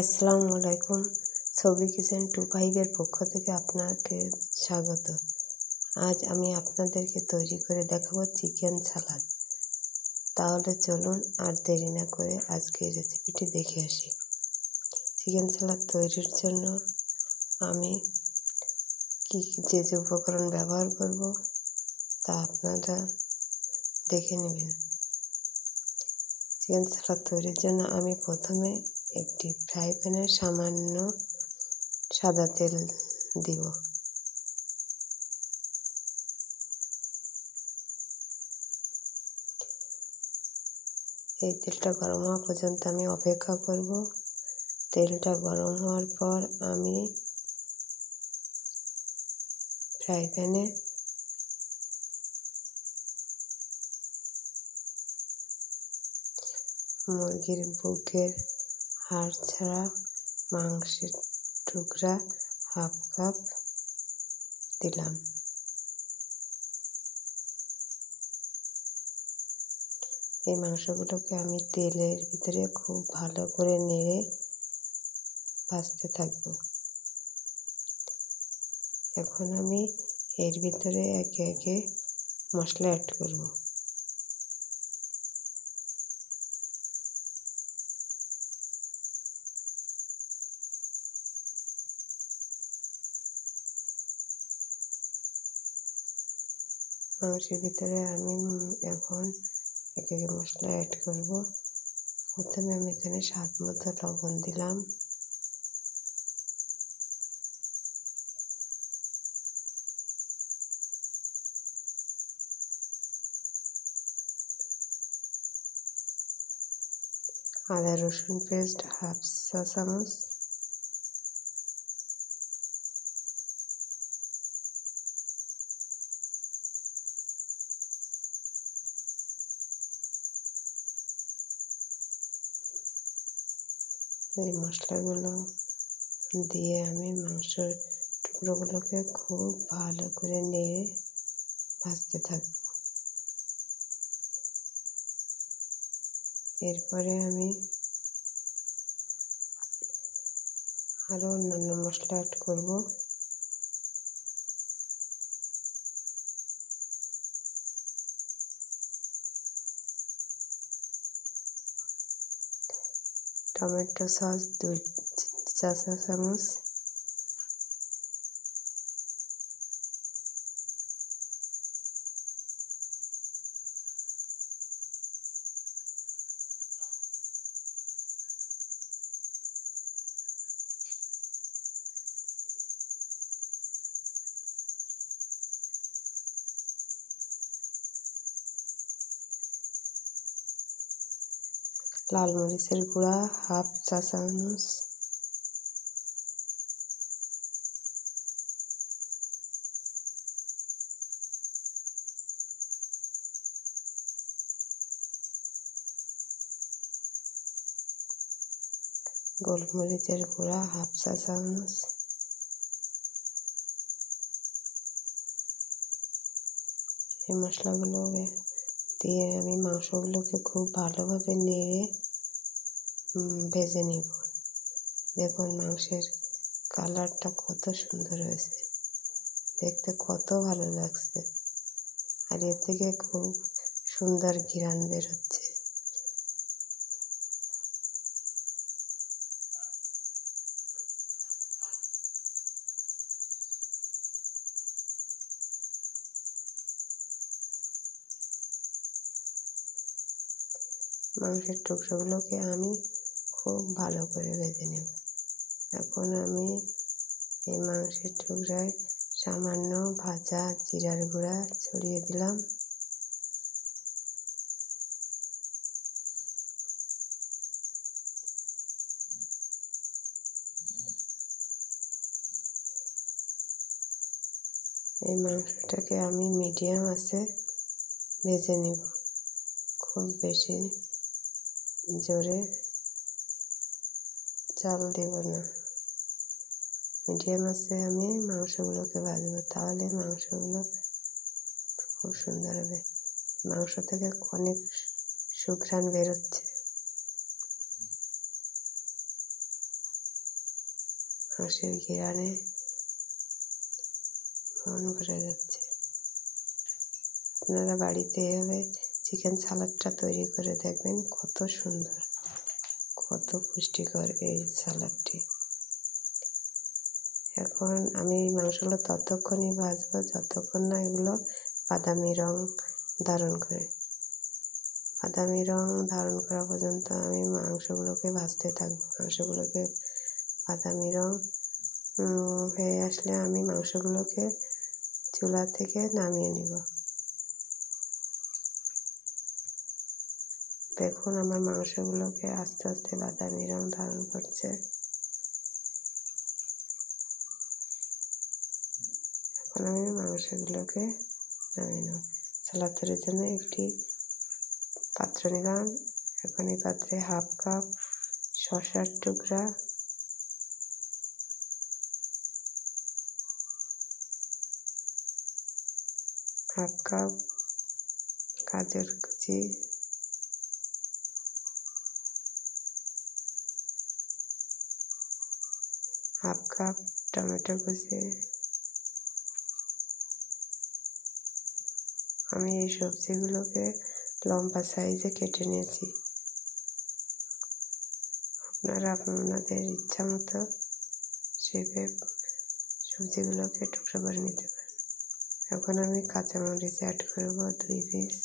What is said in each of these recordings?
আসসালামু আলাইকুম। ছবি কিচেন 25 এর পক্ষ থেকে আপনাকে স্বাগত। আজ আমি আপনাদেরকে তৈরি করে দেখাবো চিকেন সালাদ। তাহলে চলুন আর দেরি না করে আজকের রেসিপিটি দেখে আসি। চিকেন সালাদ তৈরির জন্য আমি যে উপকরণ ব্যবহার করব তা আপনারা দেখে নেবেন। চিকেন সালাদ তৈরির জন্য আমি প্রথমে একটি ফ্রাই প্যানে সামান্য সাদা তেল দিব। এই তেলটা গরম হওয়া পর্যন্ত আমি অপেক্ষা করব। তেলটা গরম হওয়ার পর আমি ফ্রাই প্যানে মুরগির বুকের হাড় ছাড়া মাংসের টুকরা হাফ কাপ দিলাম। এই মাংসগুলোকে আমি তেলের ভিতরে খুব ভালো করে নেড়ে ভাজতে থাকব। এখন আমি এর ভিতরে একে একে মশলা অ্যাড করব। মাংসের ভিতরে আমি এখন একে একে মশলা অ্যাড করব। প্রথমে আমি এখানে স্বাদ মতো লবণ দিলাম। আদা রসুন পেস্ট হাফ চা চামচ, এই মশলাগুলো দিয়ে আমি মাংসের টুকরোগুলোকে খুব ভালো করে নেড়ে ভাজতে থাকব। এরপরে আমি আরও অন্যান্য মশলা অ্যাড করব। টমেটো সস 2 চা চামচ, লাল মরিচের গুঁড়া হাফ চা চামচ, গোলমরিচের গুঁড়া হাফ চা চামচ, এই মশলাগুলো দিয়ে আমি মাংসগুলোকে খুব ভালোভাবে নেড়ে ভেজে নিব। দেখুন মাংসের কালারটা কত সুন্দর হয়েছে, দেখতে কত ভালো লাগছে, আর এর থেকে খুব সুন্দর ঘ্রাণ বেরোচ্ছে। মাংসের টুকরোগুলোকে আমি খুব ভালো করে ভেজে নেব। এখন আমি এই মাংসের টুকরায় সামান্য ভাজা জিরার গুঁড়া ছড়িয়ে দিলাম। এই মাংসটাকে আমি মিডিয়াম আঁচে ভেজে নেব, খুব বেশি জোরে জাল দেব না। মিডিয়াম আঁচে আমি মাংসগুলোকে ভাজবো, তাহলে মাংসগুলো খুব সুন্দর হবে। মাংস থেকে অনেক সুঘ্রাণ বেরোচ্ছে। মাংসের ঘ্রাণে মন ভরে যাচ্ছে। আপনারা বাড়িতে এভাবে চিকেন সালাডটা তৈরি করে দেখবেন, কত সুন্দর, কত পুষ্টিকর এই সালাডটি। এখন আমি এই মাংসগুলো ততক্ষণই ভাজবো যতক্ষণ না এগুলো বাদামি রং ধারণ করে। বাদামি রং ধারণ করা পর্যন্ত আমি মাংসগুলোকে ভাজতে থাকবো। মাংসগুলোকে বাদামি রং হয়ে আসলে আমি মাংসগুলোকে চুলা থেকে নামিয়ে নিব। দেখুন আমার মাংসগুলোকে আস্তে আস্তে বাদামি রং ধারণ করছে। এখন আমি মাংসগুলোকে নামিয়ে নেব। সালাদ তৈরির জন্য একটি পাত্র নিলাম। এখন এই পাত্রে 1/2 কাপ শসার টুকরা, 1/2 কাপ গাজর কুচি, 1/2 কাপ টমেটো কুচি। আমি এই সবজিগুলোকে লম্বা সাইজে কেটে নিয়েছি। আপনারা আপনাদের ইচ্ছা মতো শেপে সবজিগুলোকে টুকরো করে নিতে পারেন। এখন আমি কাঁচামরিচ অ্যাড করব 2 পিস।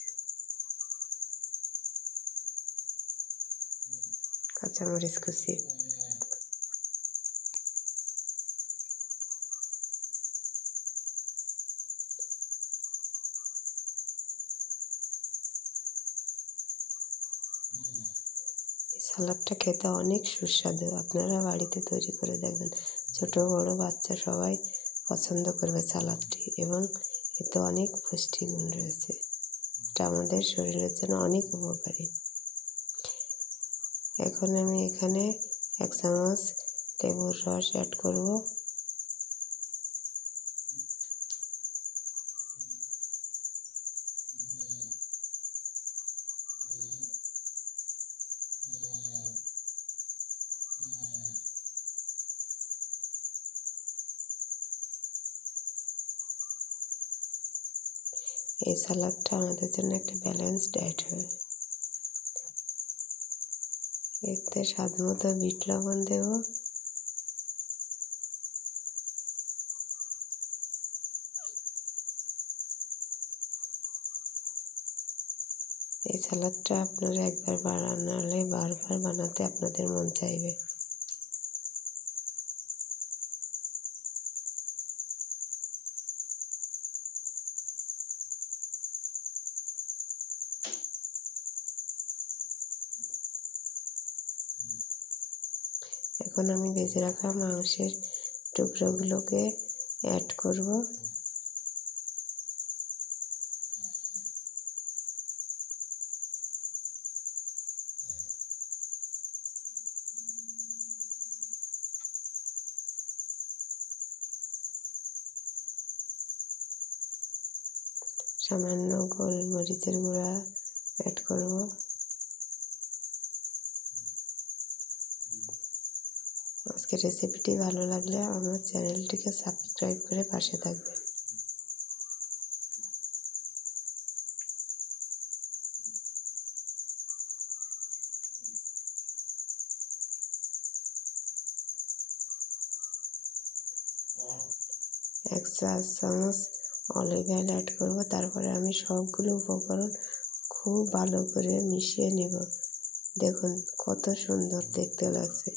কাঁচামরিচ কুচি, সালাডটা খেতে অনেক সুস্বাদু। আপনারা বাড়িতে তৈরি করে দেখবেন, ছোট বড় বাচ্চা সবাই পছন্দ করবে সালাডটি, এবং এতে অনেক পুষ্টিগুণ রয়েছে। এটা আমাদের শরীরের জন্য অনেক উপকারী। এখন আমি এখানে 1 চামচ লেবুর রস অ্যাড করব। এই সালাডটা আমাদের জন্য একটা ব্যালেন্স ডায়েট হবে। এতে স্বাদ মতো বিট লবণ দেব। এই সালাডটা আপনারা একবার বানালে বারবার বানাতে আপনাদের মন চাইবে। এখন আমি ভেজে রাখা মাংসের টুকরোগুলোকে অ্যাড করব। সামান্য গোলমরিচের গুঁড়া অ্যাড করব। আজকের রেসিপিটি ভালো লাগলে আমার চ্যানেলটিকে সাবস্ক্রাইব করে পাশে থাকবেন। এক চা চামচ অলিভ অয়েল অ্যাড করব। তারপরে আমি সবগুলো উপকরণ খুব ভালো করে মিশিয়ে নেব। দেখুন কত সুন্দর দেখতে লাগছে,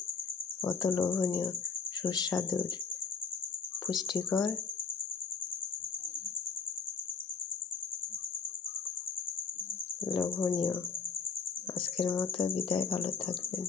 কত লোভনীয়, সুস্বাদু, পুষ্টিকর, লোভনীয়। আজকের মতো বিদায়, ভালো থাকবেন।